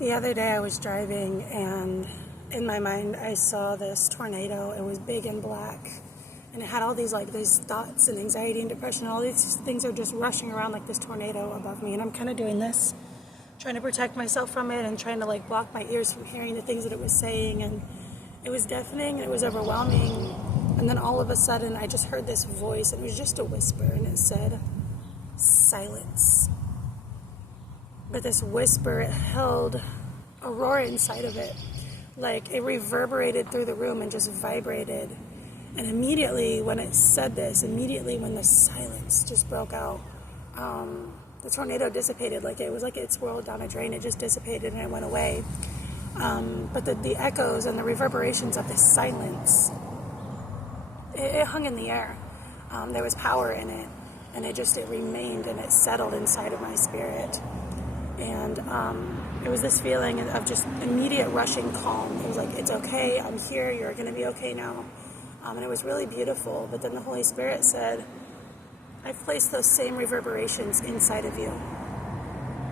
The other day I was driving and in my mind I saw this tornado. It was big and black and it had all these thoughts and anxiety and depression. All these things are just rushing around like this tornado above me, and I'm kind of doing this, trying to protect myself from it and trying to block my ears from hearing the things that it was saying. And it was deafening and it was overwhelming. And then all of a sudden I just heard this voice, and it was just a whisper, and it said, "Silence." But this whisper, it held a roar inside of it. It reverberated through the room and just vibrated. And immediately when it said this, immediately when the silence just broke out, the tornado dissipated. It was like it swirled down a drain. It just dissipated and it went away. But the echoes and the reverberations of this silence, it hung in the air. There was power in it, and it remained and it settled inside of my spirit. And it was this feeling of just immediate rushing calm. It was like, it's okay, I'm here, you're going to be okay now. And it was really beautiful. But then the Holy Spirit said, I've placed those same reverberations inside of you.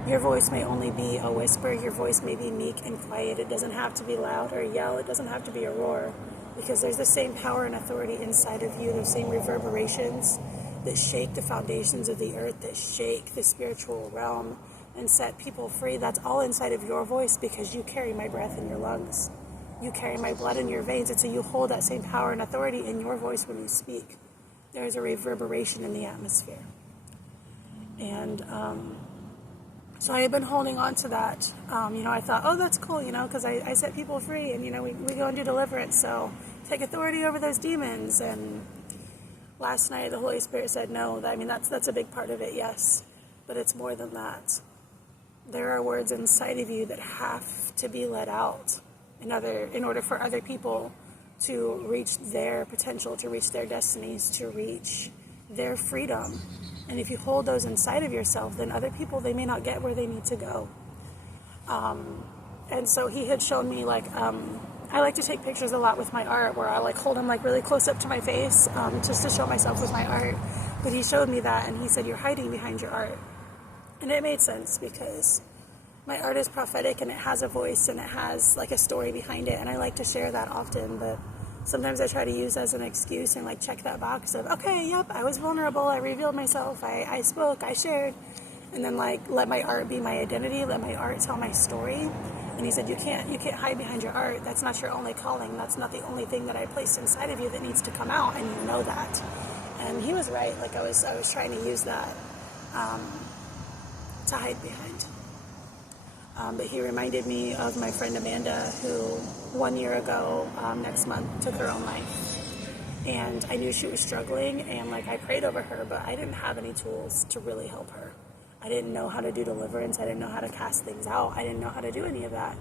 Your voice may only be a whisper, your voice may be meek and quiet. It doesn't have to be loud or yell, it doesn't have to be a roar. Because there's the same power and authority inside of you, those same reverberations that shake the foundations of the earth, that shake the spiritual realm and set people free. That's all inside of your voice, because you carry my breath in your lungs. You carry my blood in your veins, and so you hold that same power and authority in your voice when you speak. There is a reverberation in the atmosphere. And so I have been holding on to that. I thought, oh, that's cool, because I set people free, and, we go and do deliverance, so take authority over those demons. And last night the Holy Spirit said, no, that's a big part of it, yes, but it's more than that. There are words inside of you that have to be let out in order for other people to reach their potential, to reach their destinies, to reach their freedom. And if you hold those inside of yourself, then other people, they may not get where they need to go. And so he had shown me, I like to take pictures a lot with my art, where I hold them really close up to my face, just to show myself with my art. But he showed me that, and he said, you're hiding behind your art. And it made sense, because my art is prophetic, and it has a voice, and it has a story behind it, and I like to share that often. But sometimes I try to use as an excuse and check that box of, okay, yep, I was vulnerable, I revealed myself, I spoke, I shared, and then let my art be my identity, let my art tell my story. And he said, you can't hide behind your art. That's not your only calling. That's not the only thing that I placed inside of you that needs to come out, and you know that. And he was right. I was trying to use that to hide behind. But he reminded me of my friend Amanda, who 1 year ago, next month, took her own life. And I knew she was struggling, and I prayed over her, but I didn't have any tools to really help her. I didn't know how to do deliverance. I didn't know how to cast things out. I didn't know how to do any of that.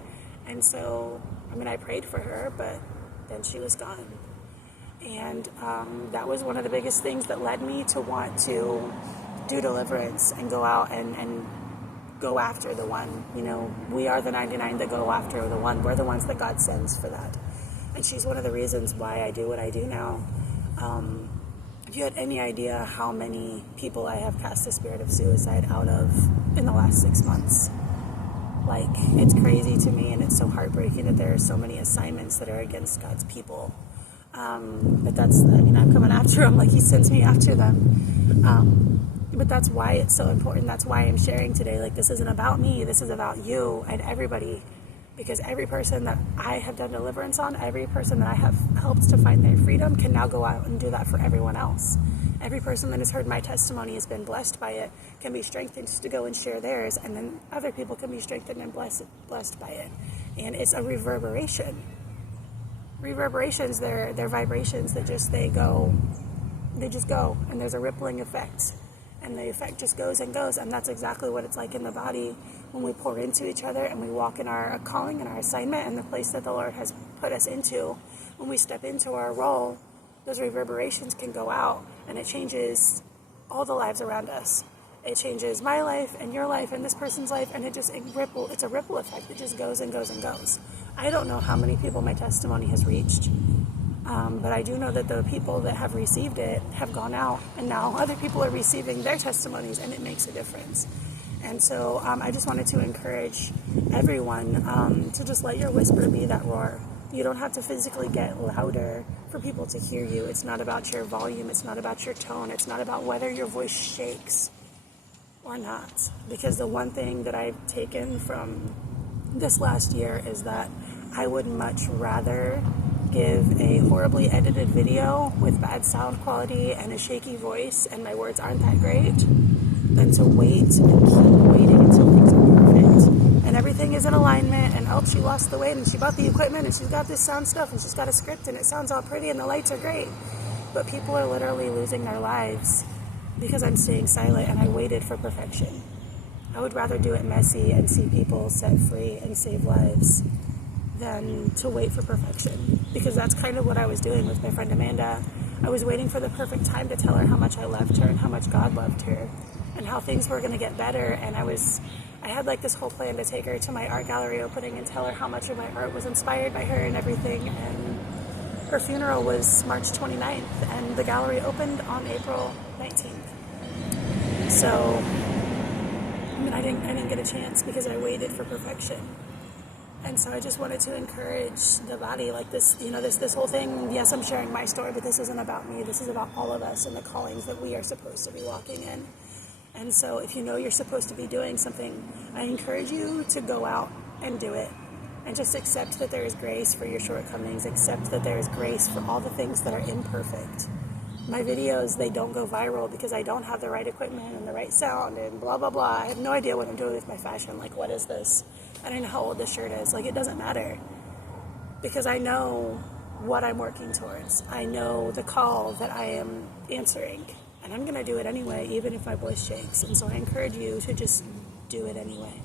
And so, I prayed for her, but then she was gone. And that was one of the biggest things that led me to want to do deliverance and go out and go after the one. We are the 99 that go after the one. We're the ones that God sends for that. And she's one of the reasons why I do what I do now. If you had any idea how many people I have cast the spirit of suicide out of in the last 6 months, it's crazy to me, and it's so heartbreaking that there are so many assignments that are against God's people. But that's, I'm coming after them he sends me after them. But that's why it's so important. That's why I'm sharing today. This isn't about me. This is about you and everybody. Because every person that I have done deliverance on, every person that I have helped to find their freedom can now go out and do that for everyone else. Every person that has heard my testimony has been blessed by it, can be strengthened to go and share theirs, and then other people can be strengthened and blessed by it. And it's a reverberation. Reverberations, they're vibrations that they just go, and there's a rippling effect. And the effect just goes and goes, and that's exactly what it's like in the body when we pour into each other and we walk in our calling and our assignment and the place that the Lord has put us into. When we step into our role, those reverberations can go out, and it changes all the lives around us. It changes my life and your life and this person's life, and it's a ripple effect that just goes and goes and goes. I don't know how many people my testimony has reached. But I do know that the people that have received it have gone out, and now other people are receiving their testimonies, and it makes a difference. And so I just wanted to encourage everyone to just let your whisper be that roar. You don't have to physically get louder for people to hear you. It's not about your volume. It's not about your tone. It's not about whether your voice shakes or not. Because the one thing that I've taken from this last year is that I would much rather give a horribly edited video with bad sound quality and a shaky voice and my words aren't that great than to wait and keep waiting until things are perfect and everything is in alignment and oh, she lost the weight and she bought the equipment and she's got this sound stuff and she's got a script and it sounds all pretty and the lights are great, but people are literally losing their lives because I'm staying silent and I waited for perfection. I would rather do it messy and see people set free and save lives than to wait for perfection, because that's kind of what I was doing with my friend Amanda. I was waiting for the perfect time to tell her how much I loved her and how much God loved her and how things were going to get better, and I had like this whole plan to take her to my art gallery opening and tell her how much of my art was inspired by her and everything, and her funeral was March 29th and the gallery opened on April 19th. So I didn't get a chance because I waited for perfection. And so I just wanted to encourage the body, like this, this whole thing. Yes, I'm sharing my story, but this isn't about me. This is about all of us and the callings that we are supposed to be walking in. And so if you know you're supposed to be doing something, I encourage you to go out and do it. And just accept that there is grace for your shortcomings. Accept that there is grace for all the things that are imperfect. My videos, they don't go viral because I don't have the right equipment and the right sound and blah, blah, blah. I have no idea what I'm doing with my fashion. Like, what is this? I don't know how old this shirt is. Like, it doesn't matter. Because I know what I'm working towards. I know the call that I am answering. And I'm going to do it anyway, even if my voice shakes. And so I encourage you to just do it anyway.